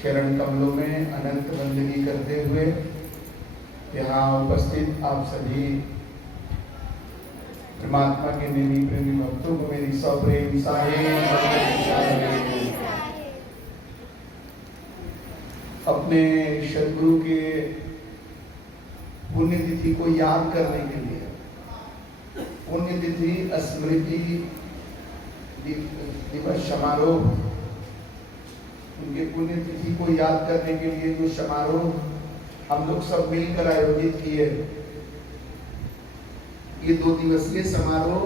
चरण कमलों में अनंत बंदगी करते हुए यहाँ उपस्थित आप सभी परमात्मा के नेमी प्रेमी भक्तों को मेरी सप्रेम अपने सदगुरु के पुण्यतिथि को याद करने के लिए, पुण्यतिथि स्मृति दिवस समारोह, उनके पुण्यतिथि को याद करने के लिए जो समारोह हम लोग सब मिलकर आयोजित किए, ये 2 दिवसीय समारोह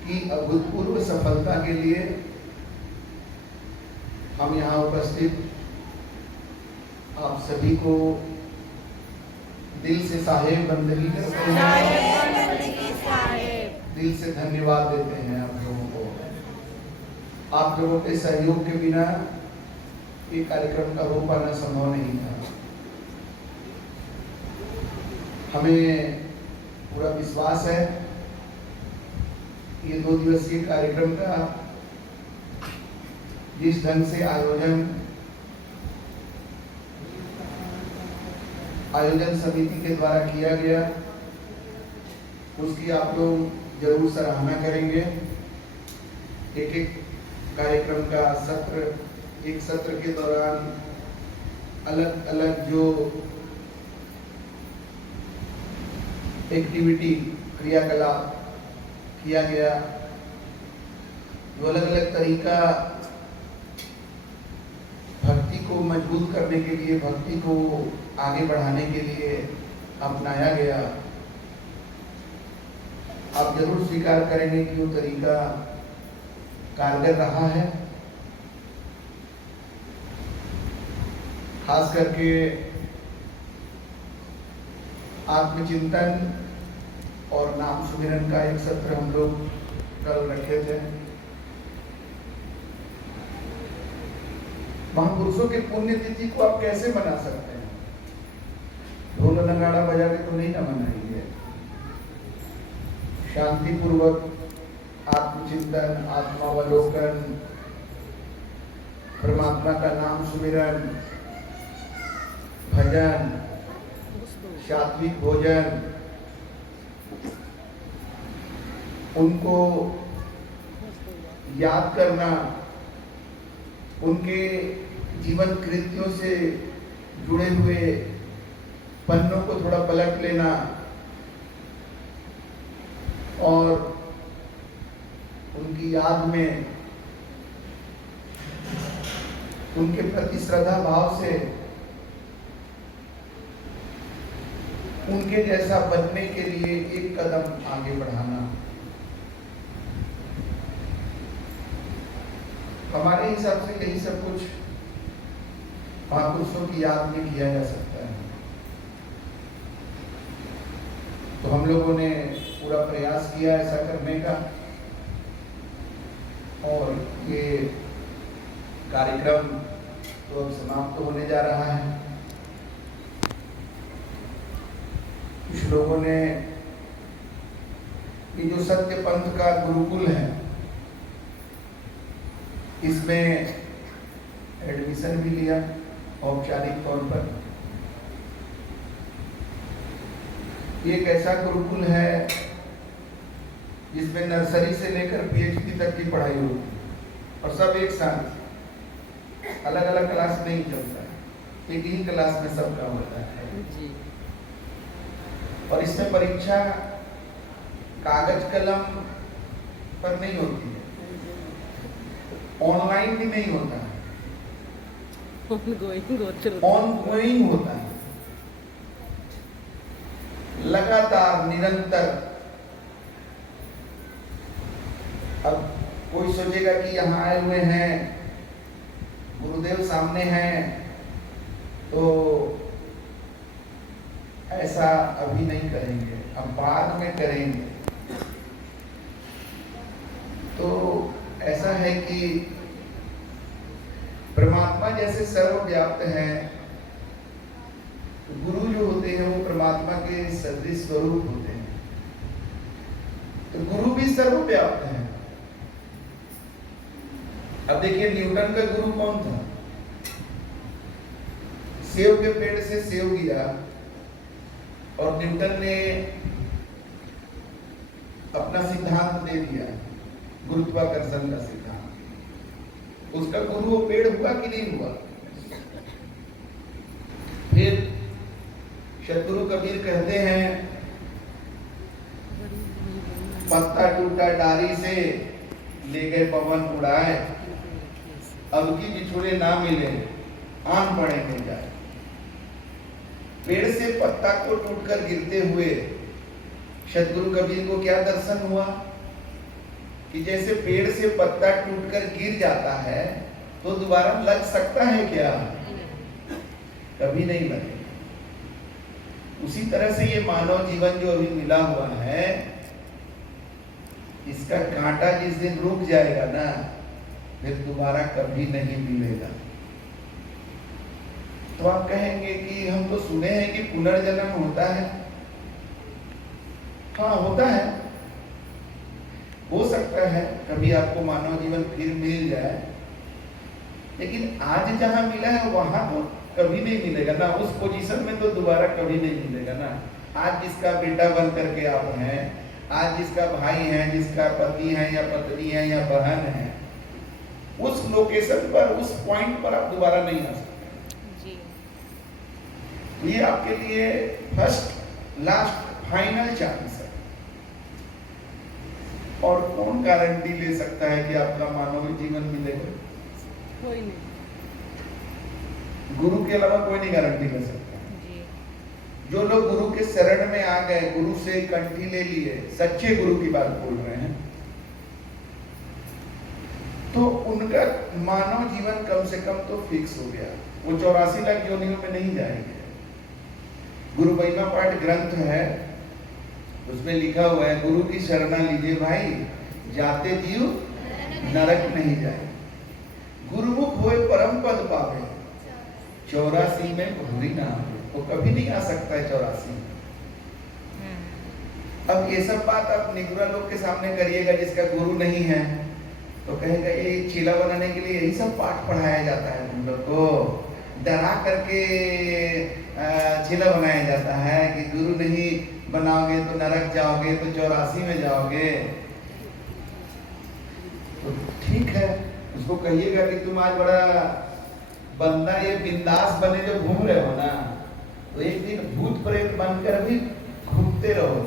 की अभूतपूर्व सफलता के लिए हम यहाँ उपस्थित आप सभी को दिल से साहेब बंदगी करते हैं, दिल से धन्यवाद देते हैं आप लोगों को। आप लोगों के सहयोग के बिना ये कार्यक्रम का हो पाना संभव नहीं था। हमें पूरा विश्वास है ये 2 दिवसीय कार्यक्रम का जिस ढंग से आयोजन समिति के द्वारा किया गया, उसकी आप लोग जरूर सराहना करेंगे। एक कार्यक्रम का एक सत्र के दौरान अलग अलग जो एक्टिविटी क्रियाकलाप किया गया, जो अलग अलग तरीका भक्ति को मजबूत करने के लिए, भक्ति को आगे बढ़ाने के लिए अपनाया गया, आप जरूर स्वीकार करेंगे कि वो तरीका कारगर रहा है। खास करके आत्मचिंतन और नाम सुमिरन का एक सत्र हम लोग कल रखे थे। महापुरुषों के पुण्यतिथि को आप कैसे मना सकते हैं? ढोल नगाड़ा बजा के तो नहीं ना मनाएंगे। शांति पूर्वक आत्मचिंतन, आत्मावलोकन, परमात्मा का नाम सुमिरन, भजन, सात्विक भोजन, उनको याद करना, उनके जीवन कृत्यों से जुड़े हुए पन्नों को थोड़ा पलट लेना और उनकी याद में उनके प्रति श्रद्धा भाव से उनके जैसा बनने के लिए एक कदम आगे बढ़ाना, हमारे हिसाब से यही सब कुछ महापुरुषों की याद में किया जा सकता है। तो हम लोगों ने पूरा प्रयास किया ऐसा करने का और ये कार्यक्रम तो अब समाप्त होने जा रहा है। कुछ लोगों ने ये जो सत्य पंथ का गुरुकुल है, इसमें एडमिशन भी लिया औपचारिक तौर पर। ये एक ऐसा गुरुकुल है जिसमें नर्सरी से लेकर पीएचडी तक की पढ़ाई होती है और सब एक साथ, अलग अलग क्लास नहीं चलता है, एक ही क्लास में सबका होता है जी। और इसमें परीक्षा कागज कलम पर नहीं होती है, ऑनलाइन भी नहीं होता है, ऑनगोइंग होता है, लगातार निरंतर। अब कोई सोचेगा कि यहाँ आए हुए हैं, गुरुदेव सामने हैं, तो ऐसा अभी नहीं करेंगे, अब बाद में करेंगे। तो ऐसा है कि परमात्मा जैसे सर्वव्याप्त हैं, गुरु जो होते हैं वो परमात्मा के सदृश स्वरूप होते हैं, तो गुरु भी सर्वव्याप्त है। अब देखिए न्यूटन का गुरु कौन था? सेव के पेड़ से सेव गिरा और न्यूटन ने अपना सिद्धांत दे दिया, गुरुत्वाकर्षण का सिद्धांत। उसका गुरु वो पेड़ हुआ कि नहीं हुआ? फिर सतगुरु कबीर कहते हैं, पत्ता टूटा डारी से ले गए पवन उड़ाए, अब की बिछुड़े ना मिले आन पड़ेंगे जाए। पेड़ से पत्ता को टूटकर गिरते हुए सतगुरु कबीर को क्या दर्शन हुआ कि जैसे पेड़ से पत्ता टूटकर गिर जाता है तो दोबारा लग सकता है क्या? कभी नहीं लगेगा। उसी तरह से ये मानव जीवन जो अभी मिला हुआ है, इसका कांटा जिस दिन रुक जाएगा ना, फिर दोबारा कभी नहीं मिलेगा। तो आप कहेंगे कि हम तो सुने हैं कि पुनर्जन्म होता है। हाँ, होता है, हो सकता है कभी आपको मानव जीवन फिर मिल जाए, लेकिन आज जहां मिला है वहां तो कभी नहीं मिलेगा ना। उस पोजीशन में तो दोबारा कभी नहीं मिलेगा ना। आज जिसका बेटा बन करके आप हैं, आज जिसका भाई है, जिसका पति है या पत्नी है या बहन है, उस लोकेशन पर, उस पॉइंट पर आप दोबारा नहीं आ सकते जी। तो ये आपके लिए फर्स्ट लास्ट फाइनल चांस है। और कौन गारंटी ले सकता है कि आपका मानवीय जीवन मिलेगा? कोई नहीं। गुरु के अलावा कोई नहीं गारंटी ले सकता जी। जो लोग गुरु के शरण में आ गए, गुरु से कंठी ले लिए, सच्चे गुरु की बात बोल रहे हैं, तो उनका मानव जीवन कम से कम तो फिक्स हो गया। वो 84 लाख योनियों में नहीं जाएंगे। गुरु महिमा पाठ ग्रंथ है, उसमें लिखा हुआ है, गुरु की शरणा लीजिए भाई, जाते जीव नरक नहीं जाए। गुरुमुख होए परम पद पावे, 84 में भूरी ना हो। वो कभी नहीं आ सकता है 84 में। अब ये सब बात आप निगुरा लोग के सामने करिएगा जिसका गुरु नहीं है, तो कहेगा ये चीला बनाने के लिए यही सब पाठ पढ़ाया जाता है। तुम लोग को डरा करके चीला बनाया जाता है कि गुरु नहीं बनाओगे तो नरक जाओगे, तो 84 में जाओगे। तो ठीक है, उसको कहिएगा कि तुम आज बड़ा बंदा ये बिंदास बने जो घूम रहे हो ना, तो एक दिन भूत प्रेत बनकर भी घूमते रहो।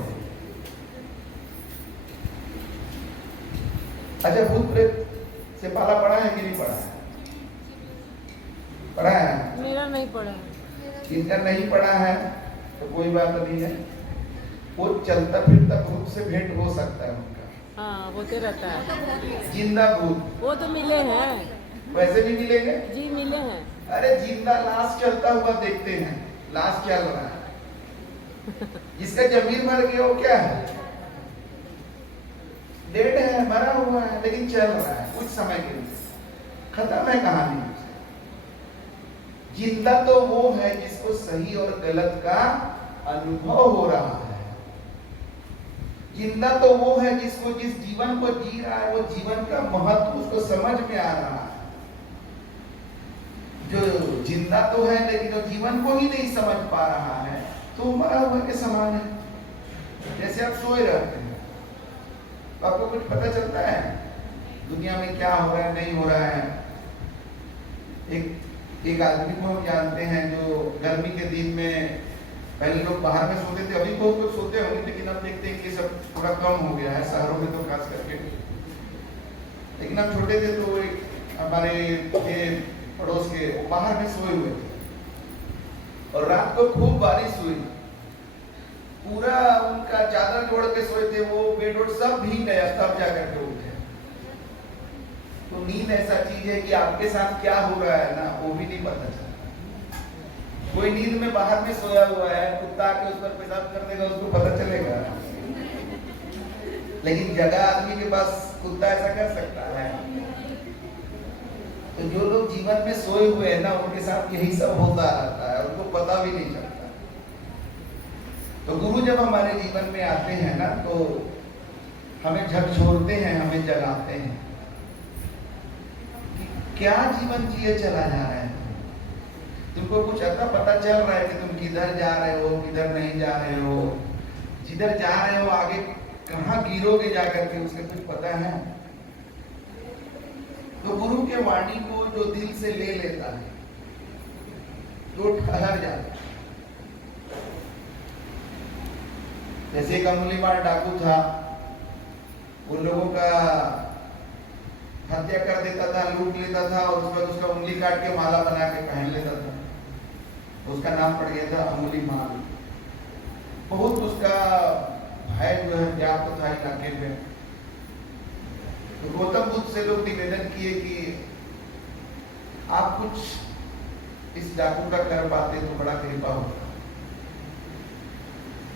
अच्छा, भूत प्रेत से पाला पड़ा है कि नहीं पड़ा है? पड़ा है? मेरा नहीं पड़ा। इनका नहीं पड़ा है तो कोई बात नहीं है। वो चलता फिरता भूत से भेंट हो सकता है उनका। हाँ, होते रहता है। जिंदा भूत वो तो मिले हैं। वैसे भी मिलेंगे जी, मिले हैं। अरे जिंदा लाश चलता हुआ देखते हैं, लाश चल रहा है। जिसका जमीर मर गया वो क्या है? डेड है, मरा हुआ है, लेकिन चल रहा है कुछ समय के लिए, खत्म है कहानी। जिंदा तो वो है जिसको सही और गलत का अनुभव हो रहा है। जिंदा तो वो है जिसको, जिस जीवन को जी रहा है, वो जीवन का महत्व उसको समझ में आ रहा है। जो जिंदा तो है लेकिन जो जीवन को ही नहीं समझ पा रहा है, तो मरा हुआ के समान है। जैसे आप सोए रहते हैं, तो आपको कुछ पता चलता है दुनिया में क्या हो रहा है, नहीं हो रहा है। एक आदमी को हम जानते हैं जो गर्मी के दिन में, पहले लोग बाहर में सोते थे, अभी बहुत लोग सोते होंगे, लेकिन अब देखते हैं कि सब थोड़ा कम हो गया है शहरों में तो खास करके। लेकिन हम छोटे थे तो एक हमारे पड़ोस के बाहर में सोए हुए थे और रात को खूब बारिश हुई, पूरा उनका चादर जोड़ के सोए थे, वो बेड सब भीग गया, तब जाकर के उठे। तो नींद ऐसा चीज है कि आपके साथ क्या हो रहा है ना, वो भी नहीं पता चलता। कोई नींद में बाहर में सोया हुआ है, कुत्ता आके उस पर पेशाब कर देगा, उसको पता चलेगा। लेकिन जगह आदमी के पास कुत्ता ऐसा कर सकता है। तो जो लोग जीवन में सोए हुए हैं ना, उनके साथ यही सब होता रहता है, उनको पता भी नहीं चलता। तो गुरु जब हमारे जीवन में आते हैं ना, तो हमें झकझोरते हैं, हमें जगाते हैं कि क्या जीवन जिए चला जा रहा है। तुमको कुछ अता पता चल रहा है कि तुम किधर जा रहे हो, किधर नहीं जा रहे हो, जिधर जा रहे हो आगे कहाँ गिरोगे जाकर के, उसका कुछ पता है? तो गुरु के वाणी को जो दिल से ले लेता है तो ठहर जाता है। जैसे एक अंगुलीमाल डाकू था, उन लोगों का हत्या कर देता था, लूट लेता था और उसके बाद उसका उंगली काट के माला बना के पहन लेता था। उसका नाम पड़ गया था अंगुलीमाल। बहुत उसका भय जो है व्याप्त था इलाके में। तो गौतम बुद्ध से लोग निवेदन किए कि आप कुछ इस डाकू का कर पाते तो बड़ा कृपा होता।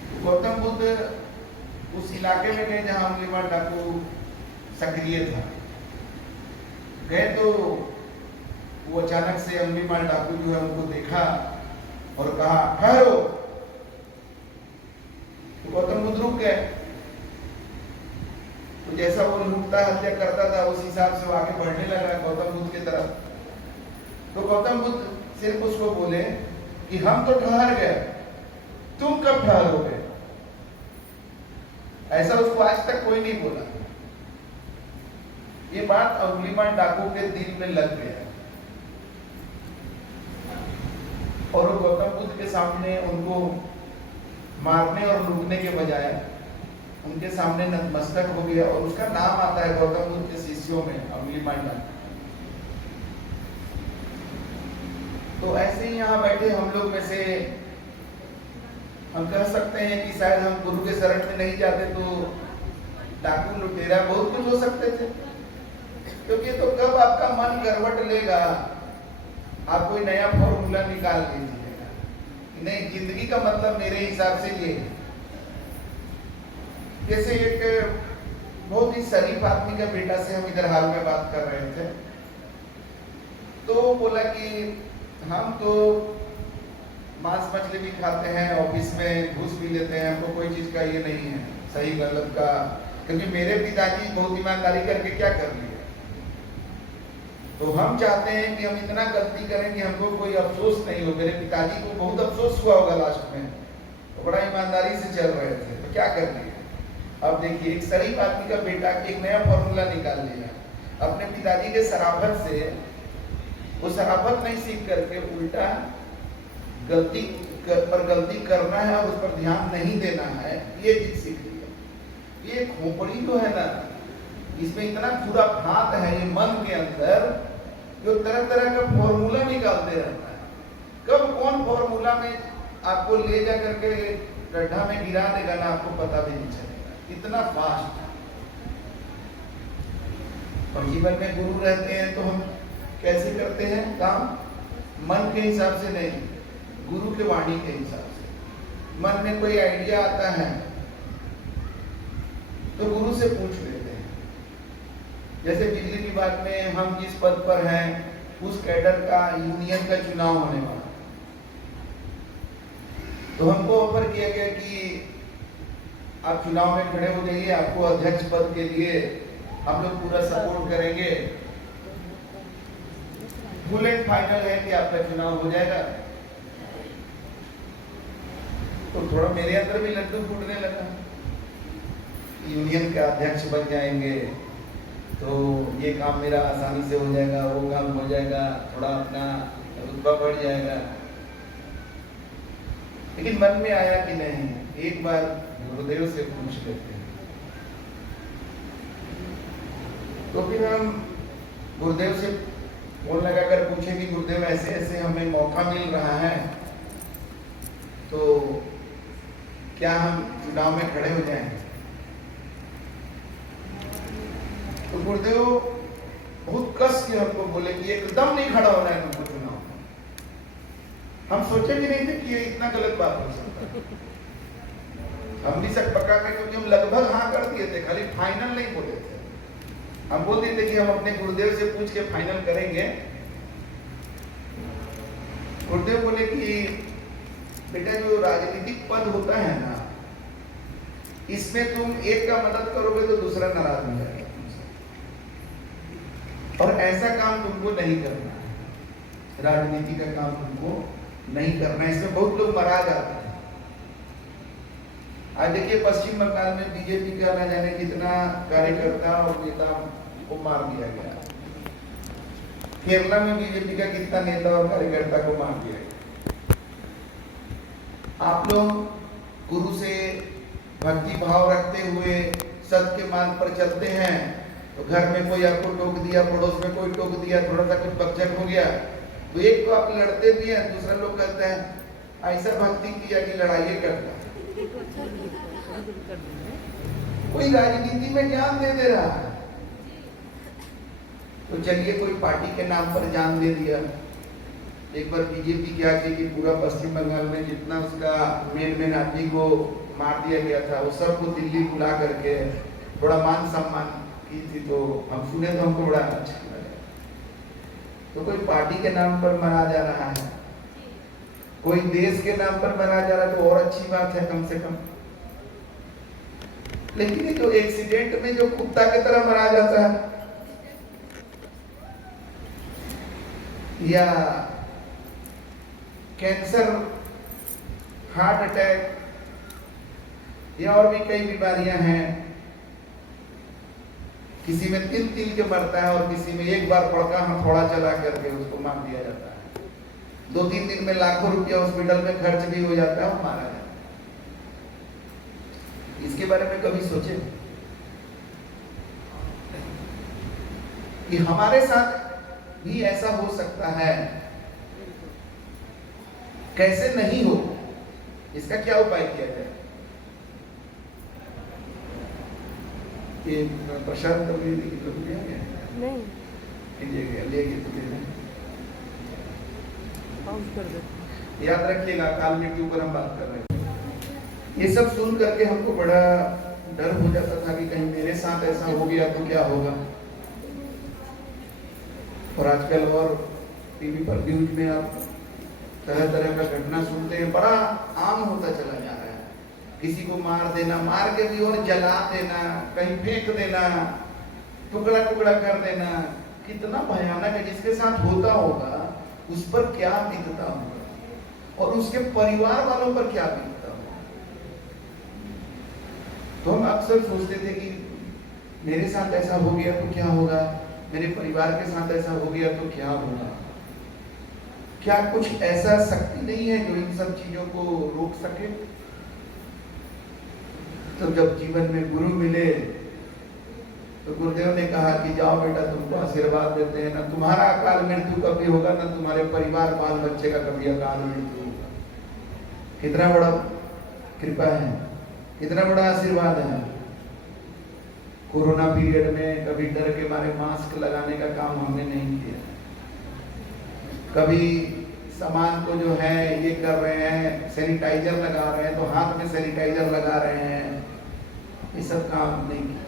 तो गौतम बुद्ध उस इलाके में गए जहां अंगुलीमाल डाकू सक्रिय था। गए तो वो अचानक से अंगुलीमाल डाकू जो है उनको देखा और कहा ठहरो। तो गौतम बुद्ध रुक गए। तो जैसा वो लूटता हत्या करता था उस हिसाब से वो आगे बढ़ने लगा गौतम बुद्ध की तरफ। तो गौतम बुद्ध सिर्फ उसको बोले कि हम तो ठहर गए, तुम कब ठहरोगे? ऐसा उसको आज तक कोई नहीं बोला। ये बात अंगुलीमाल डाकू के दिल में लग गया और वो गौतम बुद्ध के सामने उनको मारने और लूटने के बजाय उनके सामने नतमस्तक हो गया और उसका नाम आता है गौतम बुद्ध के शिष्यों में अंगुलीमाल डाकू। तो ऐसे ही यहाँ बैठे हम लोग में से हम कह सकते हैं कि शायद हम गुरु के शरण में नहीं जाते तो डाकू लुटेरा बहुत कुछ हो सकते थे। क्योंकि तो कब आपका मन गड़बड़ लेगा आप कोई नया फॉर्मूला निकाल लीजिएगा कि नहीं जिंदगी का मतलब मेरे हिसाब से ये है। जैसे एक बहुत ही शरीफ आदमी का बेटा से हम इधर हाल में बात कर रहे थे तो बोला कि हम तो मांस मछली भी खाते हैं, ऑफिस में घूस भी लेते हैं, हमको कोई चीज का ये नहीं है सही गलत का, क्योंकि मेरे पिताजी बहुत ईमानदारी करके क्या कर लिए। तो हम चाहते हैं कि हम इतना गलती करें कि हमको कोई अफसोस नहीं हो। मेरे पिताजी को बहुत अफसोस हुआ होगा लास्ट में, तो बड़ा ईमानदारी से चल रहे थे, तो क्या कर लिए। अब देखिए एक शरीफ आदमी का बेटा एक नया फॉर्मूला निकाल लिया अपने पिताजी के शराफत से। वो शराफत नहीं सीख करके उल्टा गलती करना है और उस पर ध्यान नहीं देना है, ये चीज सीख लिया। ये खोपड़ी जो है ना इसमें इतना पूरा फात है ये मन के अंदर जो तरह तरह का फॉर्मूला निकालते रहता है। कब कौन फॉर्मूला में आपको ले जा करके गड्ढा में गिरा देगा ना आपको पता भी नहीं चलेगा, इतना फास्ट। और जीवन में गुरु रहते हैं तो हम कैसे करते हैं काम? मन के हिसाब से नहीं, गुरु के वाणी के हिसाब से। मन में कोई आइडिया आता है तो गुरु से पूछ लेते हैं। जैसे बिजली विभाग में हम जिस पद पर हैं उस कैडर का यूनियन का चुनाव होने वाला, तो हमको ऑफर किया गया कि आप चुनाव में खड़े हो जाइए, आपको अध्यक्ष पद के लिए हम लोग पूरा सपोर्ट करेंगे, फुल एंड फाइनल है कि आपका चुनाव हो जाएगा। तो थोड़ा मेरे अंदर भी लड्डू फूटने लगा, यूनियन के अध्यक्ष बन जाएंगे तो ये काम मेरा आसानी से हो जाएगा, वो काम हो जाएगा, थोड़ा अपना रुतबा बढ़ जाएगा। लेकिन मन में आया कि नहीं, एक बार गुरुदेव से पूछ लेते हैं। तो फिर हम गुरुदेव से फोन लगाकर पूछे कि गुरुदेव ऐसे ऐसे हमें मौका मिल रहा है तो क्या हम चुनाव में खड़े हो जाएं? तो गुरुदेव बहुत कस के हमको बोले कि एकदम नहीं खड़ा होना है तुमको चुनाव। हम सोचे भी नहीं थे कि ये इतना गलत बात हो सकता है। हम भी सब पक्का थे क्योंकि हम लगभग हाँ कर दिए थे, खाली फाइनल नहीं बोले थे। हम बोल दिए थे कि हम अपने गुरुदेव से पूछ के फाइनल करेंगे। गुरुदेव बोले कि बेटा जो राजनीतिक पद होता है ना, इसमें तुम एक का मदद करोगे तो दूसरा नाराज हो जाएगा, और ऐसा काम तुमको नहीं करना है। राजनीति का काम उनको नहीं करना है। इसमें बहुत लोग मरा जाते हैं। आज देखिए पश्चिम बंगाल में बीजेपी का न जाने कितना कार्यकर्ता और नेता को मार दिया गया। केरला में बीजेपी का कितना नेता और कार्यकर्ता को मार दिया गया। आप लोग गुरु से भक्ति भाव रखते हुए सत्य के मार्ग पर चलते हैं, तो घर में कोई आपको टोक दिया, पड़ोस में कोई टोक दिया, थोड़ा सा कुछ बकझक हो गया, तो एक तो आप लड़ते भी हैं, दूसरा लोग कहते हैं ऐसा भक्ति किया कि लड़ाई करता है। कोई राजनीति में जान दे दे रहा है। तो चलिए कोई पार्टी के नाम पर जान दे दिया। एक बार बीजेपी क्या की कि पूरा पश्चिम बंगाल में जितना उसका मेन आदमी को मार दिया गया था, वो सबको दिल्ली बुला करके बड़ा मान सम्मान की थी। तो हम सुने तो हमको बड़ा अच्छा लगा। तो कोई पार्टी के नाम पर मरा जा रहा है, कोई देश के नाम पर मरा जा रहा है, तो और अच्छी बात है कम से कम। लेकिन ये जो एक्सीडेंट में जो कुत्ता की तरह मरा जाता है, या कैंसर, हार्ट अटैक, या और भी कई बीमारियां हैं, किसी में तिल के मरता है और किसी में एक बार पड़का हथौड़ा चला करके उसको मार दिया जाता है। 2-3 दिन में लाखों रुपया हॉस्पिटल में खर्च भी हो जाता है और मारा जाता है। इसके बारे में कभी सोचे कि हमारे साथ भी ऐसा हो सकता है? कैसे नहीं हो, इसका क्या उपाय किया जाए? ये प्रसाद कभी लिया गया नहीं ले याद रखिएगा, काल मृत्यु पर हम बात कर रहे हैं। ये सब सुन करके हमको बड़ा डर हो जाता था कि कहीं मेरे साथ ऐसा हो गया तो क्या होगा। और आजकल और टीवी पर न्यूज में आप तरह तरह का घटना सुनते हैं, बड़ा आम होता चला जा रहा है। किसी को मार देना, मार के भी और जला देना, कहीं फेंक देना, टुकड़ा टुकड़ा कर देना, कितना भयानक है। जिसके साथ होता होगा उस पर क्या बीतता होगा और उसके परिवार वालों पर क्या बीतता होगा। तो हम अक्सर सोचते थे कि मेरे साथ ऐसा हो गया तो क्या होगा, मेरे परिवार के साथ ऐसा हो गया तो क्या होगा। क्या कुछ ऐसा शक्ति नहीं है जो इन सब चीजों को रोक सके? तो जब जीवन में गुरु मिले तो गुरुदेव ने कहा कि जाओ बेटा, तुमको आशीर्वाद देते हैं, ना तुम्हारा अकाल मृत्यु कभी होगा, ना तुम्हारे परिवार बाल बच्चे का कभी अकाल मृत्यु होगा। कितना बड़ा कृपा है, कितना बड़ा आशीर्वाद है। कोरोना पीरियड में कभी डर के मारे मास्क लगाने का काम हमने नहीं किया, कभी सामान को जो है ये कर रहे हैं, सैनिटाइजर लगा रहे हैं तो हाथ में सैनिटाइजर लगा रहे हैं, ये सब काम नहीं किया।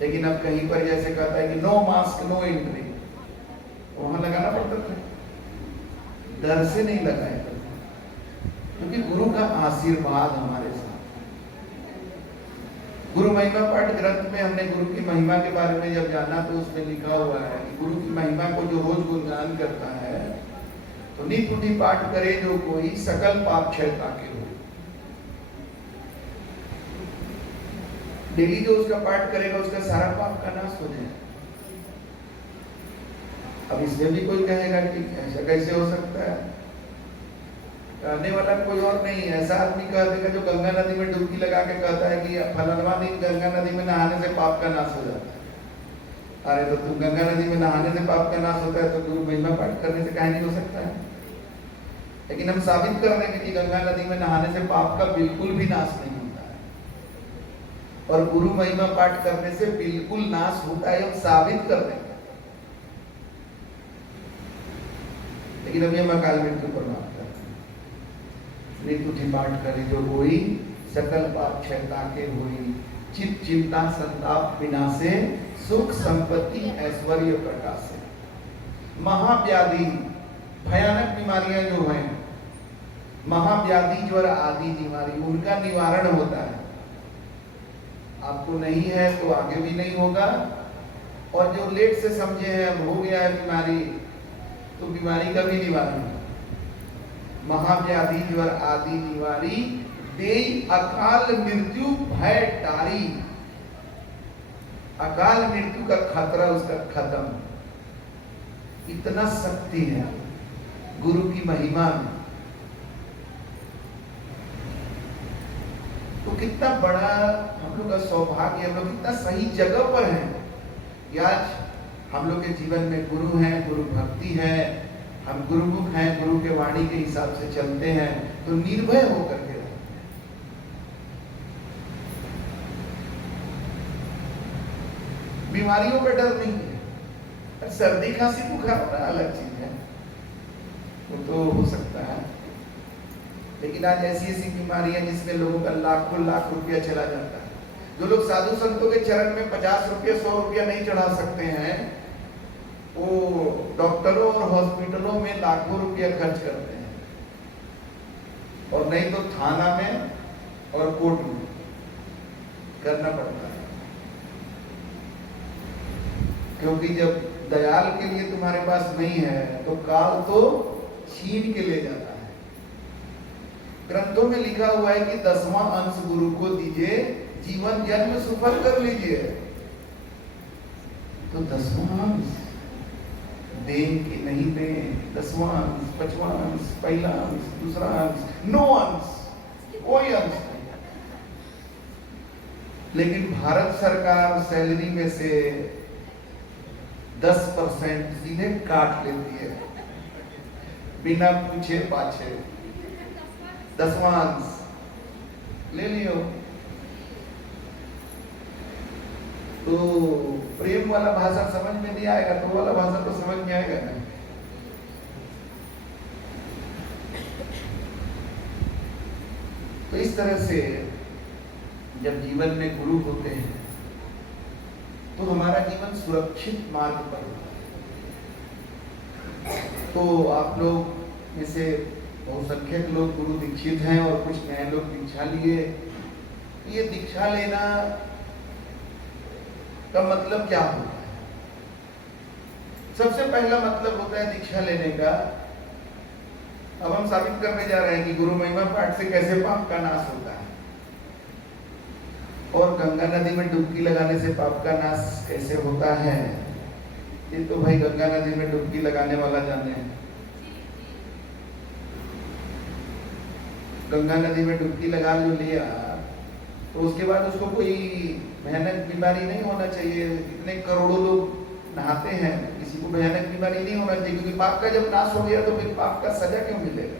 लेकिन अब कहीं पर जैसे कहता है कि नो मास्क नो एंट्री, वहां लगाना पड़ता था, डर से नहीं लगाया करते, क्योंकि गुरु का आशीर्वाद हमारे साथ। गुरु महिमा पाठ ग्रंथ में हमने गुरु की महिमा के बारे में जब जाना तो उसमें लिखा हुआ है कि गुरु की महिमा को जो रोज गुणगान करता है तो नित उठी पाठ करे जो कोई सकल पाप क्षय ताके हो। डेली जो उसका पाठ करेगा उसका सारा पाप का नाश हो जाएगा। अब इसमें भी कोई कहेगा कि ऐसा कैसे हो सकता है, कहने वाला कोई और नहीं है। ऐसा आदमी कह देगा जो गंगा नदी में डुबकी लगा के कहता है कि फलाना दिन गंगा नदी में नहाने से पाप का नाश हो जाता है। अरे तो तुम गंगा नदी में नहाने से पाप का नाश होता है तो गुरु महिमा पाठ करने से काहे नहीं हो सकता है? लेकिन हम साबित कर रहे हैं कि गंगा नदी में नहाने से पाप का बिल्कुल भी नाश नहीं होता है, और गुरु महिमा पाठ करने से बिल्कुल नाश होता है, हम साबित कर देंगे। लेकिन अभी हम अकाल मृत्यु पर बात करते हैं। नित उठी पाठ करे जो कोई सकल पाप क्षय ताके होई, चित चिंता संताप विनाशे, सुख संपत्ति ऐश्वर्य प्रकाशे। महाव्याधि भयानक बीमारियां जो हैं, महाव्याधि ज्वर आदि बीमारी, उनका निवारण होता है। आपको नहीं है तो आगे भी नहीं होगा, और जो लेट से समझे हैं अब हो गया है बीमारी तो बीमारी का भी निवारण होगा। महाव्याधि ज्वर आदि निवारी देई अकाल मृत्यु भय टारी। अकाल मृत्यु का खतरा उसका खत्म। इतना शक्ति है गुरु की महिमा में। तो कितना बड़ा हम लोग का सौभाग्य, हम लोग कितना सही जगह पर हैं। आज हम लोग के जीवन में गुरु हैं, गुरु भक्ति है, हम गुरुमुख हैं, गुरु के वाणी के हिसाब से चलते हैं, तो निर्भय होकर के रहते हैं। बीमारियों का डर नहीं है। सर्दी खांसी बुखार होना अलग चीज है, वो तो हो सकता है, लेकिन आज ऐसी ऐसी बीमारियां जिसमें लोगों का लाखों लाख रुपया चला जाता है। जो लोग साधु संतों के चरण में 50 रुपया 100 रुपया नहीं चढ़ा सकते हैं, वो डॉक्टरों और हॉस्पिटलों में लाखों रुपया खर्च करते हैं, और नहीं तो थाना में और कोर्ट में करना पड़ता है। क्योंकि जब दयाल के लिए तुम्हारे पास नहीं है तो काल तो छीन के ले जाता है। ग्रंथों में लिखा हुआ है कि 10वां अंश गुरु को दीजिए, जीवन जन्म सफल कर लीजिए। तो 10वां अंश दें कि नहीं दें, 10वां अंश, 5वां अंश, पहला अंश, दूसरा अंश, 9 अंश, कोई अंश नहीं। लेकिन भारत सरकार सैलरी में से 10% सीधे काट लेती है, बिना पूछे पाछे। 10वां अंश ले लियो। तो प्रेम वाला भाषा समझ में नहीं आएगा, तो वाला भाषा तो समझ में आएगा ना। तो इस तरह से जब जीवन में गुरु होते हैं तो हमारा जीवन सुरक्षित मार्ग पर होता है। तो आप लोग में से बहुसंख्यक लोग गुरु दीक्षित हैं और कुछ नए लोग दीक्षा लिए। ये दीक्षा लेना का मतलब क्या होता है? सबसे पहला मतलब होता है दीक्षा लेने का, अब हम साबित करने जा रहे हैं कि गुरु महिमा पाठ से कैसे पाप का नाश होता है, और गंगा नदी में डुबकी लगाने से पाप का नाश कैसे होता है। ये तो भाई गंगा नदी में डुबकी लगाने वाला जाने। गंगा नदी में डुबकी लगा लिया तो उसके बाद उसको कोई भयानक बीमारी नहीं होना चाहिए। इतने करोड़ों लोग नहाते हैं, किसी को भयानक बीमारी नहीं होना चाहिए, क्योंकि पाप का जब नाश हो गया तो फिर पाप का सजा क्यों मिलेगा।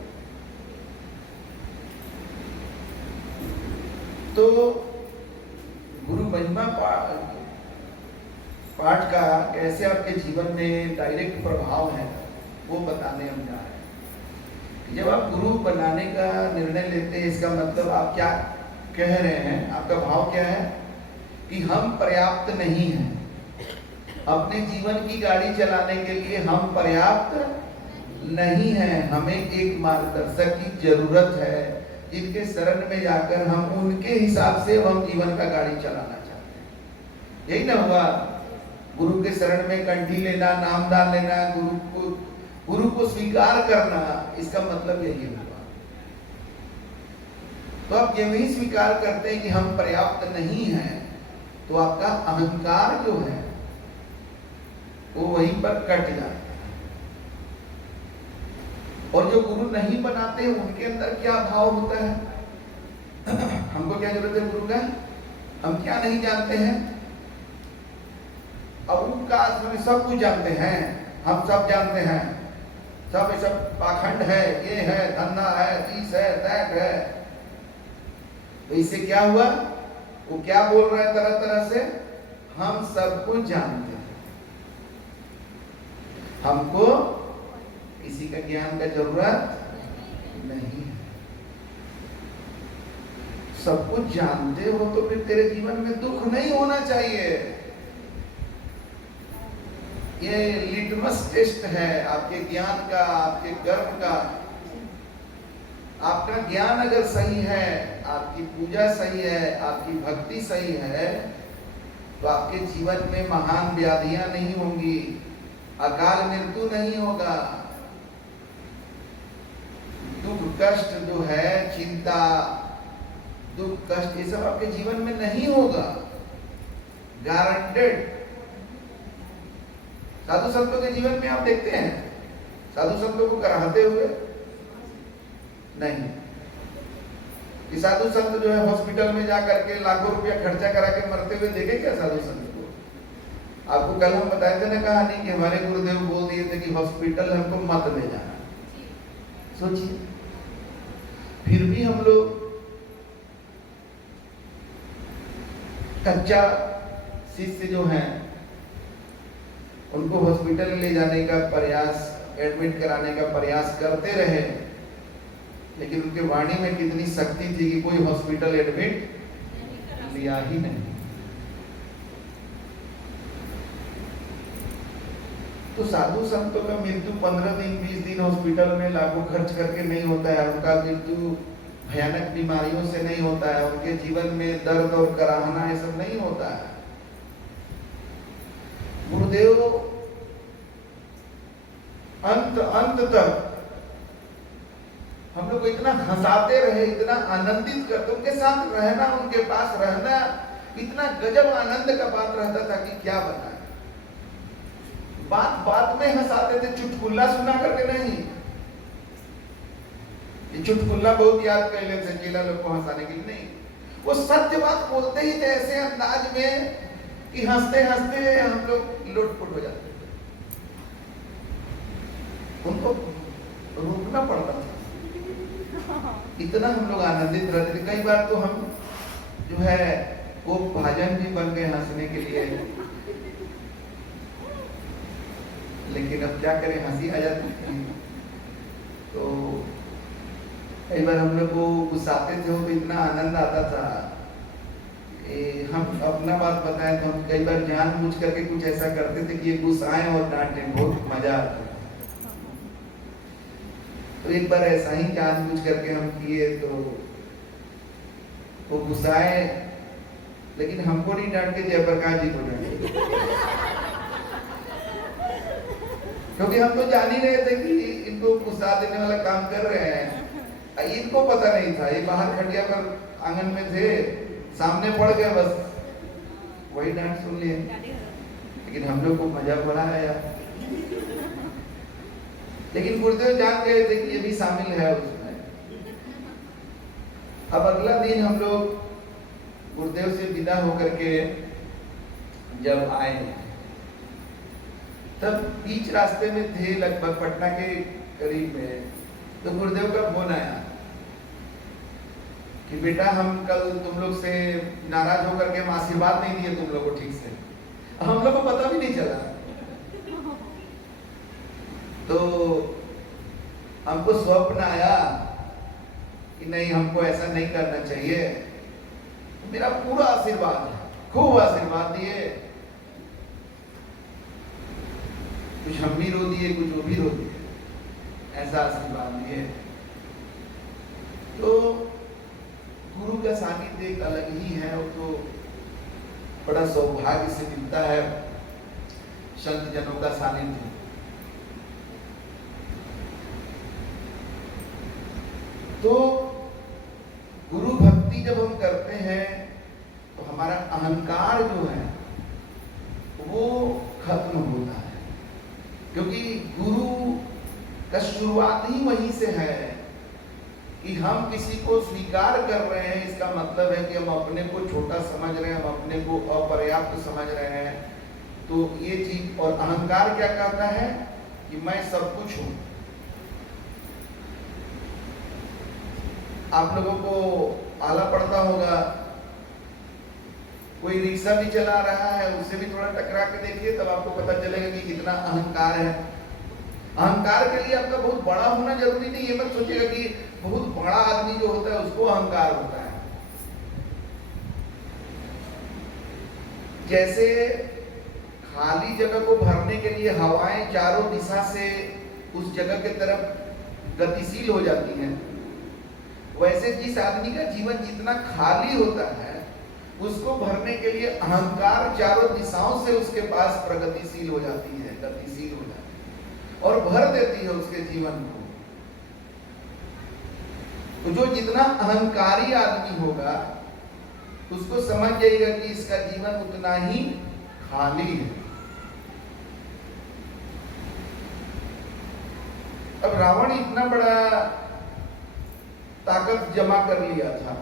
तो गुरु महिमा पाठ का कैसे आपके जीवन में डायरेक्ट प्रभाव है वो बताने हम जा रहे हैं। जब आप गुरु बनाने का निर्णय लेते हैं, इसका मतलब आप क्या कह रहे हैं, आपका भाव क्या है कि हम पर्याप्त नहीं हैं। अपने जीवन की गाड़ी चलाने के लिए हम पर्याप्त नहीं हैं। हमें एक मार्गदर्शक की जरूरत है, जिनके शरण में जाकर हम उनके हिसाब से हम जीवन का गाड़ी चलाना चाहते हैं। यही ना हुआ, गुरु के शरण में कंठी लेना, नामदान लेना, गुरु को स्वीकार करना, इसका मतलब यही हुआ। तो आप ये भी स्वीकार करते हैं कि हम पर्याप्त नहीं हैं, तो आपका अहंकार जो है वो वहीं पर कट जाता है। और जो गुरु नहीं बनाते उनके अंदर क्या भाव होता है? हमको क्या जरूरत है गुरु का? हम क्या नहीं जानते हैं? अब उनका सब कुछ जानते हैं, हम सब जानते हैं, सब पाखंड है, ये है, धंधा है, चीज है, दैट है। तो इससे क्या हुआ? वो क्या बोल रहा है तरह तरह से? हम सब कुछ जानते हैं, हमको किसी का ज्ञान का जरूरत नहीं है। सब कुछ जानते हो तो फिर तेरे जीवन में दुख नहीं होना चाहिए। ये लिटमस टेस्ट है आपके ज्ञान का, आपके गर्व का। आपका ज्ञान अगर सही है, आपकी पूजा सही है, आपकी भक्ति सही है, तो आपके जीवन में महान व्याधियां नहीं होंगी, अकाल मृत्यु नहीं होगा, कष्ट जो है, चिंता, दुख, कष्ट, ये सब आपके जीवन में नहीं होगा, गारंटेड। साधु संतों के जीवन में आप देखते हैं साधु संतों को कराहते हुए नहीं, कि साधु संत जो है हॉस्पिटल में जा करके लाखों रुपया खर्चा करा के मरते हुए देखे क्या साधु संत को? आपको कल हम बताए थे ना कहानी कि हमारे गुरुदेव बोल दिए थे कि हॉस्पिटल हमको मत ले जाना। सोचिए, फिर भी हम लोग कच्चा शिष्य जो हैं उनको हॉस्पिटल ले जाने का प्रयास, एडमिट कराने का प्रयास करते रहे, लेकिन उनके वाणी में कितनी शक्ति थी कि कोई हॉस्पिटल एडमिट लिया ही नहीं। तो साधु संतों का मृत्यु 15 दिन 20 दिन हॉस्पिटल में लाखों खर्च करके नहीं होता है। उनका मृत्यु भयानक बीमारियों से नहीं होता है, उनके जीवन में दर्द और कराहना ये सब नहीं होता है। गुरुदेव अंत तक हम लोग को इतना हंसाते रहे, इतना आनंदित करते, उनके साथ रहना, उनके पास रहना इतना गजब आनंद का बात रहता था कि क्या बताएं। बात बात में हंसाते थे, चुटकुला सुना करके नहीं। ये चुटकुला बहुत याद कर लेते थे चेला लोग को हंसाने के लिए, नहीं, वो सत्य बात बोलते ही थे ऐसे अंदाज में कि हंसते हंसते हम लोग लुटपुट हो जाते थे। उनको रोकना पड़ता था, इतना हम लोग आनंदित रहते थे। कई बार तो हम जो है वो भाजन भी बन गए हंसने के लिए, लेकिन अब क्या करें, हंसी आ जाती थी। तो कई बार हम लोग को गुस्साते थे तो इतना आनंद आता था। हम अपना बात बताएं तो हम कई बार जानबूझ करके कुछ ऐसा करते थे कि ये गुस्साएं और डांटे, बहुत मजा आता था। तो एक बार ऐसा ही जानबूझ करके हम किए, तो वो गुस्साए, लेकिन हमको नहीं डांटे, जयप्रकाश जी को डांटे। क्योंकि हम तो जान ही रहे थे कि इनको गुस्सा देने वाला काम कर रहे हैं। इनको पता नहीं था, ये बाहर खटिया पर आंगन में थे, सामने पड़ गए, बस वही डांट सुन लिए। लेकिन हम लोग को मजा बड़ा आया। लेकिन गुरुदेव जान गए थे कि ये भी शामिल है उसमें। अब अगला दिन हम लोग गुरुदेव से विदा होकर के जब आए, तब बीच रास्ते में थे, लगभग पटना के करीब में, तो गुरुदेव का फोन आया कि बेटा हम कल तुम लोग से नाराज होकर के हम आशीर्वाद नहीं दिए तुम लोग को ठीक से। हम लोग को पता भी नहीं चला। तो हमको स्वप्न आया कि नहीं, हमको ऐसा नहीं करना चाहिए। तो मेरा पूरा आशीर्वाद है, खूब आशीर्वाद दिए, कुछ हम भी रो दिए, कुछ वो भी रो दिए, ऐसा आशीर्वाद दिए। तो गुरु का सानिध्य एक अलग ही है, वो तो बड़ा सौभाग्य से मिलता है, संत जनों का सानिध्य। तो गुरु भक्ति जब हम करते हैं तो हमारा अहंकार जो है वो खत्म होता है, क्योंकि गुरु का शुरुआत ही वहीं से है कि हम किसी को स्वीकार कर रहे हैं। इसका मतलब है कि हम अपने को छोटा समझ रहे हैं, हम अपने को अपर्याप्त समझ रहे हैं। तो ये चीज, और अहंकार क्या कहता है कि मैं सब कुछ हूं। आप लोगों को आला पड़ता होगा, कोई रिक्शा भी चला रहा है, उससे भी थोड़ा टकरा के देखिए, तब आपको पता चलेगा कि कितना अहंकार है। अहंकार के लिए आपका बहुत बड़ा होना जरूरी नहीं है। मत सोचिएगा कि बहुत बड़ा आदमी जो होता है उसको अहंकार होता है। जैसे खाली जगह को भरने के लिए हवाएं चारों दिशा से उस जगह की तरफ गतिशील हो जाती हैं, वैसे जिस आदमी का जीवन जितना खाली होता है उसको भरने के लिए अहंकार चारों दिशाओं से उसके पास प्रगतिशील हो जाती है, गतिशील हो जाती है और भर देती है उसके जीवन को। तो जो जितना अहंकारी आदमी होगा उसको समझ जाएगा कि इसका जीवन उतना ही खाली है। अब रावण इतना बड़ा ताकत जमा कर लिया था,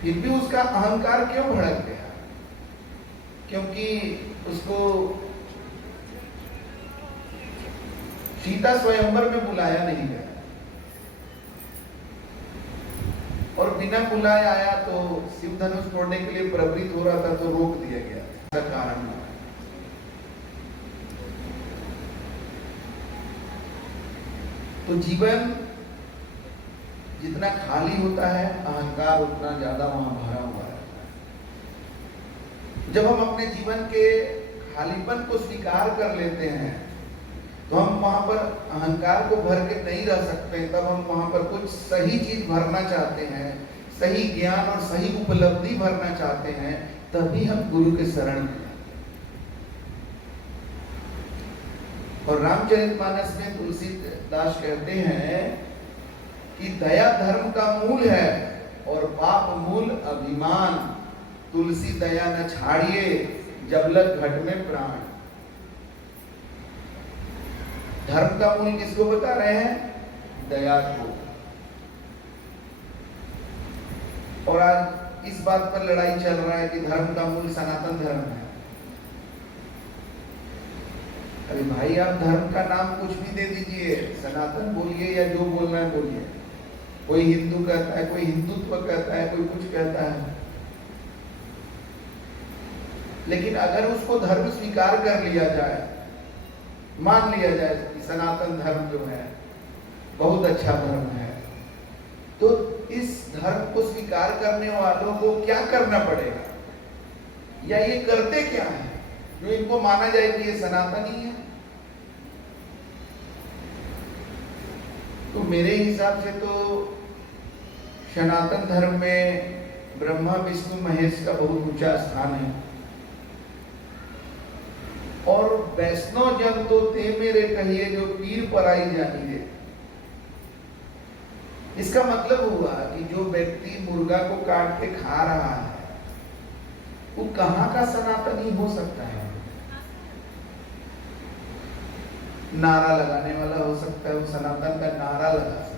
फिर भी उसका अहंकार क्यों भड़क गया? क्योंकि उसको सीता स्वयंवर में बुलाया नहीं गया, और बिना बुलाए आया तो शिव धनुष तोड़ने के लिए प्रवृत्त हो रहा था तो रोक दिया गया। ऐसा कारण हुआ। तो जीवन जितना खाली होता है, अहंकार उतना ज्यादा वहां भरा हुआ रहता है। जब हम अपने जीवन के खालीपन को स्वीकार कर लेते हैं तो हम वहां पर अहंकार को भर के नहीं रह सकते। तब हम वहां पर कुछ सही चीज भरना चाहते हैं, सही ज्ञान और सही उपलब्धि भरना चाहते हैं, तभी हम गुरु के शरण में जाते हैं। और रामचरितमानस में तुलसीदास कहते हैं कि दया धर्म का मूल है और पाप मूल अभिमान। तुलसी दया न छाड़िए जब लग घट में प्राण। धर्म का मूल किसको बता रहे हैं? दया को। और आज इस बात पर लड़ाई चल रहा है कि धर्म का मूल सनातन धर्म है। अरे भाई, आप धर्म का नाम कुछ भी दे दीजिए, सनातन बोलिए या जो बोलना है बोलिए। कोई हिंदू कहता है, कोई हिंदुत्व कहता है, कोई कुछ कहता है, लेकिन अगर उसको धर्म स्वीकार कर लिया जाए, मान लिया जाए कि सनातन धर्म जो है बहुत अच्छा धर्म है, तो इस धर्म को स्वीकार करने वालों को क्या करना पड़ेगा, या ये करते क्या है जो इनको माना जाए कि ये सनातनी है? तो मेरे हिसाब से तो सनातन धर्म में ब्रह्मा विष्णु महेश का बहुत ऊंचा स्थान है। और वैष्णव जन तो ते मेरे कहिए जो पीर पराई जानी दे। इसका मतलब हुआ कि जो व्यक्ति मुर्गा को काट के खा रहा है वो कहां का सनातनी हो सकता है? नारा लगाने वाला हो सकता है, वो सनातन का नारा लगा सकता है।